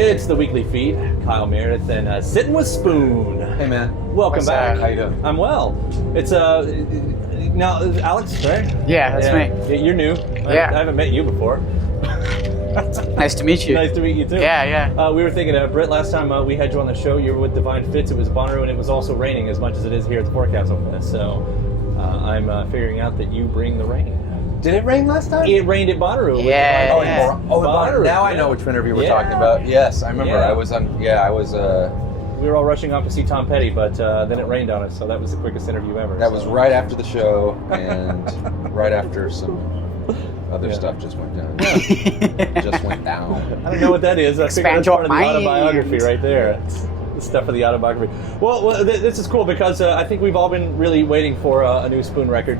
It's the weekly feed. Kyle Meredith and Sitting with Spoon. Hey man, Welcome back. How you doing? I'm well. It's now Alex, right? Yeah, that's me. You're new. Yeah. I haven't met you before. Nice to meet you. Nice to meet you too. Yeah. We were thinking, Brit, last time we had you on the show, you were with Divine Fits. It was Bonnaroo, and it was also raining as much as it is here at the Forecastle Fest. So I'm figuring out that you bring the rain. Did it rain last time? It rained at Bonnaroo. Yeah. Bonnaroo. Now I know which interview we're talking about. Yes, I remember. Yeah. I was. We were all rushing off to see Tom Petty, but then it rained on us, so that was the quickest interview ever. That was right after the show, and right after some other stuff just went down. Just went down. I don't know what that is. I figured that's part of the mind. autobiography right there. It's the stuff of the autobiography. Well, this is cool because I think we've all been really waiting for a new Spoon record,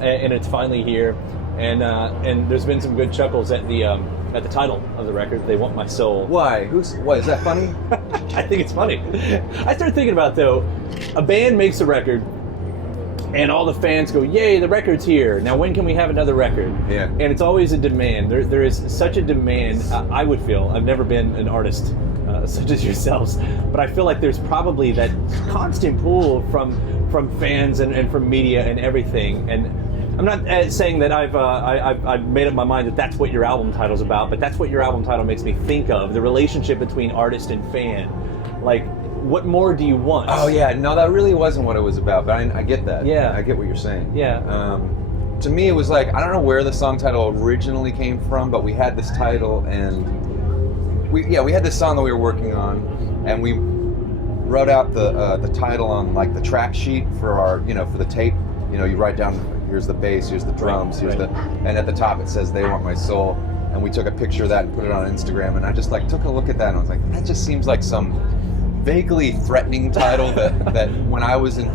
and it's finally here. And there's been some good chuckles at the title of the record. They Want My Soul. Why? What is that funny? I think it's funny. I started thinking about, though, a band makes a record, and all the fans go, yay, the record's here. Now, when can we have another record? Yeah. And it's always a demand. There is such a demand, I would feel. I've never been an artist such as yourselves, but I feel like there's probably that constant pull from fans and from media and everything. And I'm not saying that I've made up my mind that that's what your album title's about, but that's what your album title makes me think of, the relationship between artist and fan. Like, what more do you want? Oh yeah, no, that really wasn't what it was about, but I get that. Yeah. I get what you're saying. Yeah. To me, it was like, I don't know where the song title originally came from, but we had this title, and we had this song that we were working on, and we wrote out the title on like the track sheet for our, for the tape. You write down, here's the bass, here's the drums, and at the top it says They Want My Soul, and we took a picture of that and put it on Instagram, and I just like took a look at that and I was like, that just seems like some vaguely threatening title that when I was in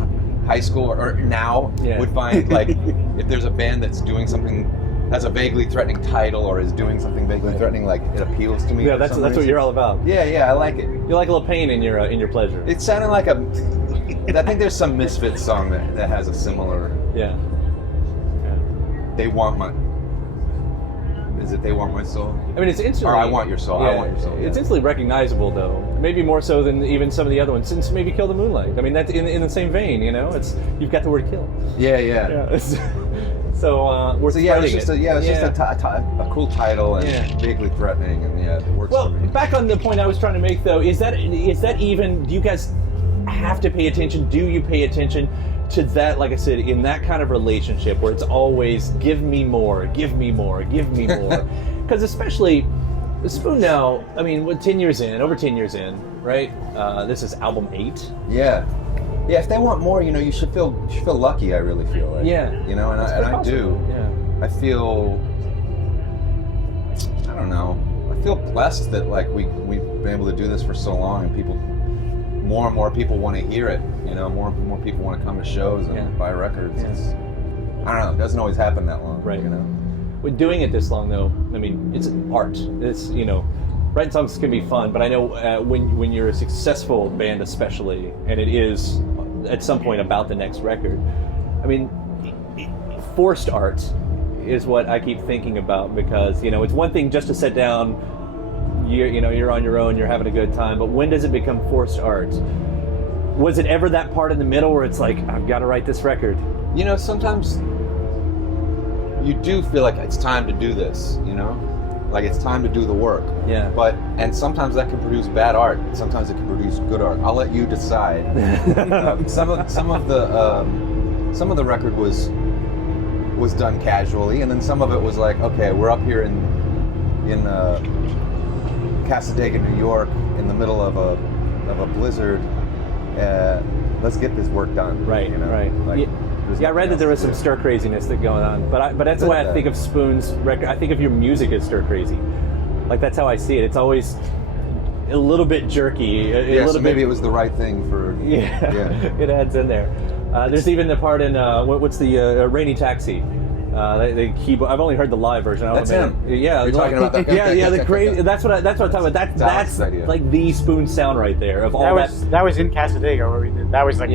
high school or now would find, like, if there's a band that's doing something has a vaguely threatening title or is doing something vaguely threatening, like, it appeals to me. Yeah, that's what you're all about. Yeah, I like it. You like a little pain in your pleasure. It sounded like I think there's some Misfits song that has a similar. Yeah. They want my. Is it They Want My Soul? I mean, it's instantly. Or I Want Your Soul. Yeah, I Want Your Soul. It's instantly recognizable, though. Maybe more so than even some of the other ones. Since maybe Kill the Moonlight. I mean, that's in the same vein. It's you've got the word kill. Yeah. So we're it was just a cool title and vaguely threatening, and it works for me. Back on the point I was trying to make, though, is that even? Do you guys have to pay attention? Do you pay attention to that? Like I said, in that kind of relationship where it's always give me more, give me more, give me more, because especially Spoon now. I mean, over 10 years in, right? This is album 8. Yeah. Yeah, if they want more, you should feel lucky. I really feel like. Yeah. And I do. Yeah. I feel. I don't know. I feel blessed that like we've been able to do this for so long, and more and more people want to hear it. More and more people want to come to shows and buy records. Yeah. It's, I don't know. It doesn't always happen that long. Right. With doing it this long, though, I mean, it's art. It's writing songs can be fun, but I know when you're a successful band, especially, and it is at some point about the next record. I mean, forced art is what I keep thinking about, because it's one thing just to sit down, you're on your own, you're having a good time, but when does it become forced art? Was it ever that part in the middle where it's like, I've got to write this record? Sometimes you do feel like it's time to do this, like it's time to do the work. Yeah. And sometimes that can produce bad art. Sometimes it can produce good art. I'll let you decide. Some of the record was done casually, and then some of it was like, okay, we're up here in Casadega, New York, in the middle of a blizzard. Let's get this work done. Right. Right. Like, I read that there was some stir craziness that going on, but that's the way I think of Spoon's record. I think of your music as stir crazy. Like, that's how I see it. It's always a little bit jerky. Maybe it was the right thing for. Yeah. It adds in there. There's even the part in what's the Rainy Taxi. The keyboard. I've only heard the live version. That's him. Yeah, you're talking about that. Yeah, the crazy. That's what I'm talking about. That's like the Spoon sound right there. Of all that was in Casadega where we did. That was like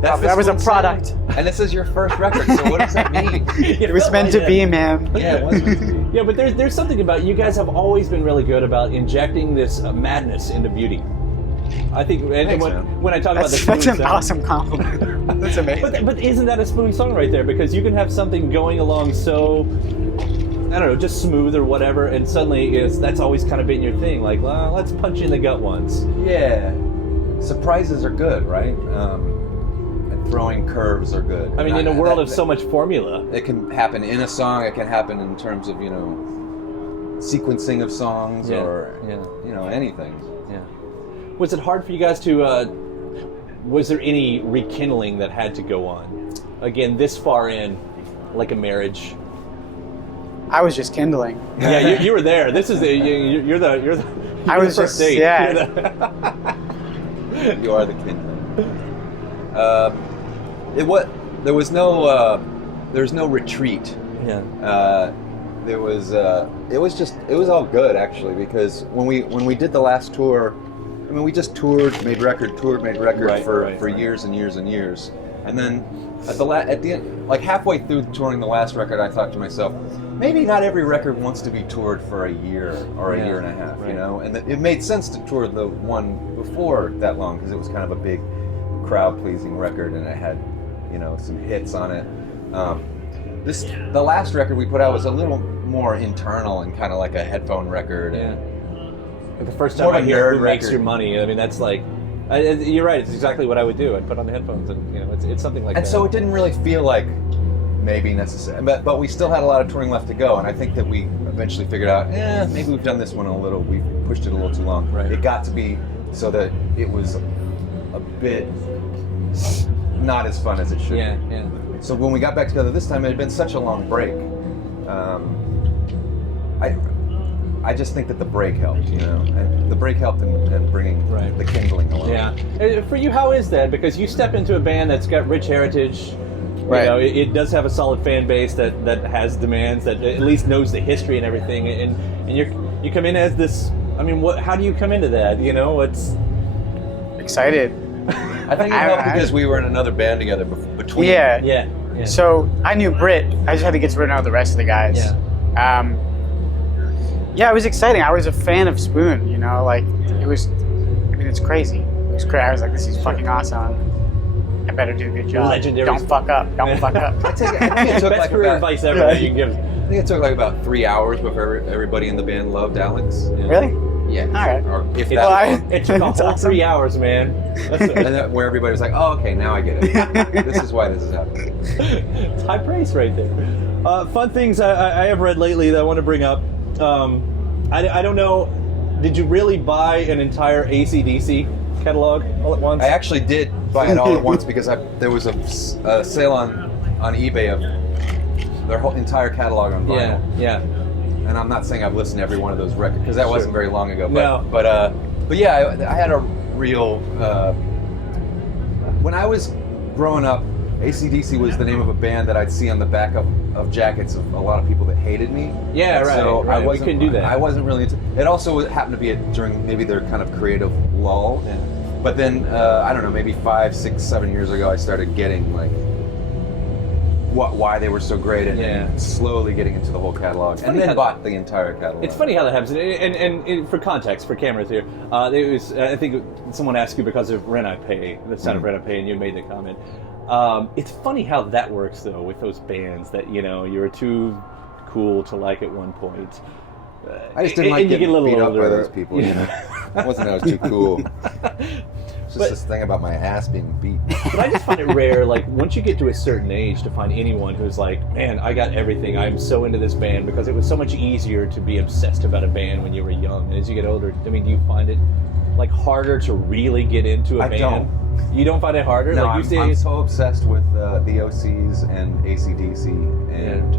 That was a product. And this is your first record, so what does that mean? It was meant to be, man. Yeah, it was meant to be. Yeah, but there's something about you guys have always been really good about injecting this madness into beauty. I think, and Thanks, when I talk about the Spoon That's an sound, awesome compliment. That's amazing. but isn't that a Spoon song right there? Because you can have something going along so, I don't know, just smooth or whatever, and suddenly that's always kind of been your thing. Like, well, let's punch you in the gut once. Yeah. Surprises are good, right? And throwing curves are good. I mean, in a world of so much formula. It can happen in a song. It can happen in terms of, sequencing of songs or, anything. Yeah. Was it hard for you guys to, was there any rekindling that had to go on? Again, this far in, like a marriage. I was just kindling. Yeah, you were there. This is you're the I was first just, date. yeah. You are the kindling. There was no retreat. Yeah. It was all good actually, because when we did the last tour, I mean, we just toured, made record for years and years and years. And then at the end, like halfway through touring the last record, I thought to myself, maybe not every record wants to be toured for a year or a year and a half, And it made sense to tour the one before that long because it was kind of a big crowd-pleasing record and it had, some hits on it. The last record we put out was a little more internal and kind of like a headphone record. Like the first time I hear Who Makes Your Money, I mean, that's like, you're right, it's exactly what I would do. I'd put on the headphones and, it's something like that. And so it didn't really feel like maybe necessary, but we still had a lot of touring left to go, and I think that we eventually figured out, maybe we've done this one we've pushed it a little too long. Right. It got to be so that it was a bit not as fun as it should be. Yeah. So when we got back together this time, it had been such a long break. I just think that the break helped, and the break helped in bringing the kindling along. Yeah. For you, how is that? Because you step into a band that's got rich heritage. Right. It does have a solid fan base that has demands, that at least knows the history and everything, and you come in as this. I mean, how do you come into that? It's Excited. I think it helped because we were in another band together between. Yeah. So I knew Brit. I just had to get to know the rest of the guys. Yeah. It was exciting. I was a fan of Spoon. It was. I mean, it's crazy. It was crazy. I was like, this is fucking awesome. I better do a good job. Legendary. Don't fuck up. Don't fuck up. I think it took best career advice ever that you can give. I think it took like about 3 hours before everybody in the band loved Alex. Yeah. Really? Yeah. All right. Or if It took a whole 3 hours, man. and then where everybody was like, oh, okay, now I get it. This is why this is happening. It's high praise right there. Fun things I have read lately that I want to bring up. I don't know, did you really buy an entire AC/DC catalog all at once? I actually did buy it all at once because there was a sale on eBay of their whole entire catalog on vinyl. Yeah. And I'm not saying I've listened to every one of those records because that wasn't very long ago. But, No. but yeah, I had a real. When I was growing up, AC/DC was the name of a band that I'd see on the back of jackets of a lot of people that hated me. Yeah, right. So right. We couldn't do that. I wasn't really into it. Also happened to be during maybe their kind of creative lull. Yeah. But then, I don't know, maybe 5, 6, 7 years ago, I started getting like why they were so great and slowly getting into the whole catalog. And then bought the entire catalog. It's funny how that happens. And for context, for cameras here, it was, I think someone asked you because of Rent I Pay, the sound of Rent I Pay, and you made the comment. It's funny how that works, though, with those bands that, you were too cool to like at one point. I just didn't like getting beat up by older. those people, It wasn't that I was too cool. It's just this thing about my ass being beat. But I just find it rare, like, once you get to a certain age, to find anyone who's like, man, I got everything. I'm so into this band, because it was so much easier to be obsessed about a band when you were young. And as you get older, I mean, do you find it, like, harder to really get into a band? I don't. You don't find it harder? No, like, I'm so obsessed with the OCs and AC/DC and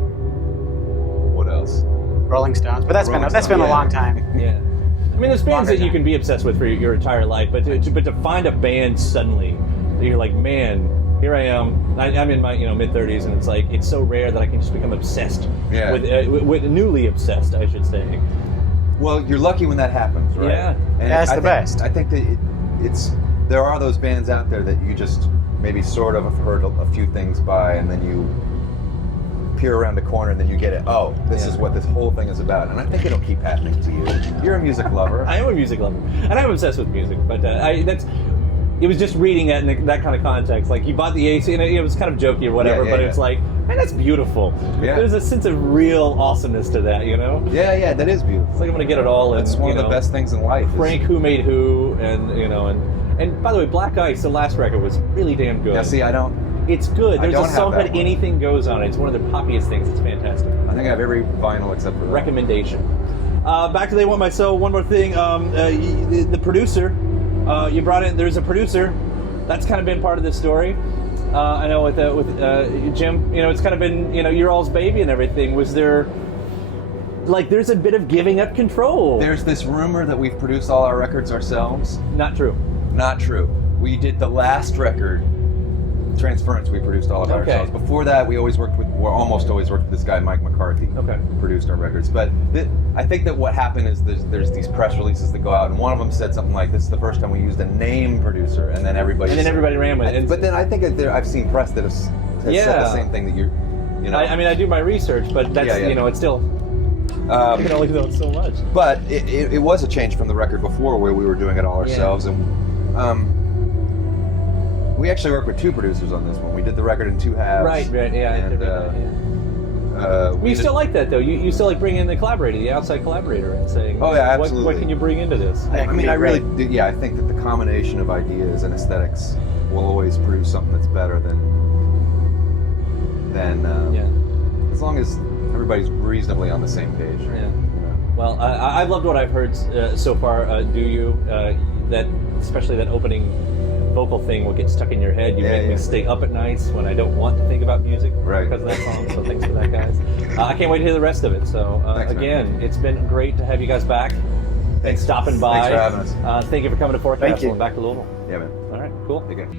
what else? Rolling Stones, but that's been a long time. Yeah. I mean, there's bands that you can be obsessed with for your entire life, but to find a band suddenly, that you're like, man, here I am. I'm in my mid-30s, and it's like, it's so rare that I can just become obsessed with newly obsessed, I should say. Well, you're lucky when that happens, right? Yeah, and that's the best. I think that there are those bands out there that you just maybe sort of have heard a few things by, and then you peer around the corner and then you get it. Oh, this is what this whole thing is about. And I think it'll keep happening to you. You're a music lover. I am a music lover, and I'm obsessed with music. But it was just reading it in that kind of context. Like, you bought the AC, and it was kind of jokey or whatever, but it's like, man, that's beautiful. Yeah. There's a sense of real awesomeness to that, you know? Yeah, that is beautiful. It's like I'm going to get it all in. It's one of the best things in life. Frank Who Made Who, and, you know, and by the way, Black Ice, the last record, was really damn good. Yeah, see, It's good. There's a song that called Anything Goes on it. It's one of their poppiest things. It's fantastic. I think I have every vinyl except for that. Recommendation. Back to They Want My Soul. One more thing. The producer, you brought in, there's a producer. That's kind of been part of this story. I know with Jim, you know, it's kind of been, you know, your all's baby and everything. Was there, like, there's a bit of giving up control? There's this rumor that we've produced all our records ourselves. Not true. Not true. We did the last record, Transference, we produced all of ourselves. Before that, we almost always worked with this guy, Mike McCarthy, who produced our records. But I think that what happened is there's these press releases that go out, and one of them said something like, this is the first time we used a name producer, and then everybody ran with it. But then I think that I've seen press that has said the same thing that you know. I mean, I do my research, but that's, you know, it's still, you can only do so much. But it was a change from the record before where we were doing it all ourselves, and we actually worked with two producers on this one. We did the record in two halves. Right, yeah. And, you still like that, though. You still like bringing in the collaborator, the outside collaborator, and saying, oh, yeah, absolutely. What can you bring into this? I mean, I really do. Yeah, I think that the combination of ideas and aesthetics will always produce something that's better than as long as everybody's reasonably on the same page. Right? Yeah. Well, I've loved what I've heard so far. Do you? That, especially that opening vocal thing will get stuck in your head. You make me stay up at nights when I don't want to think about music because of that song. So thanks for that, guys. I can't wait to hear the rest of it. So thanks, again, man. It's been great to have you guys back. Thanks stopping by. Thanks for having us. Thank you for coming to Forecastle and back to Louisville. Yeah, man. All right, cool. Take care.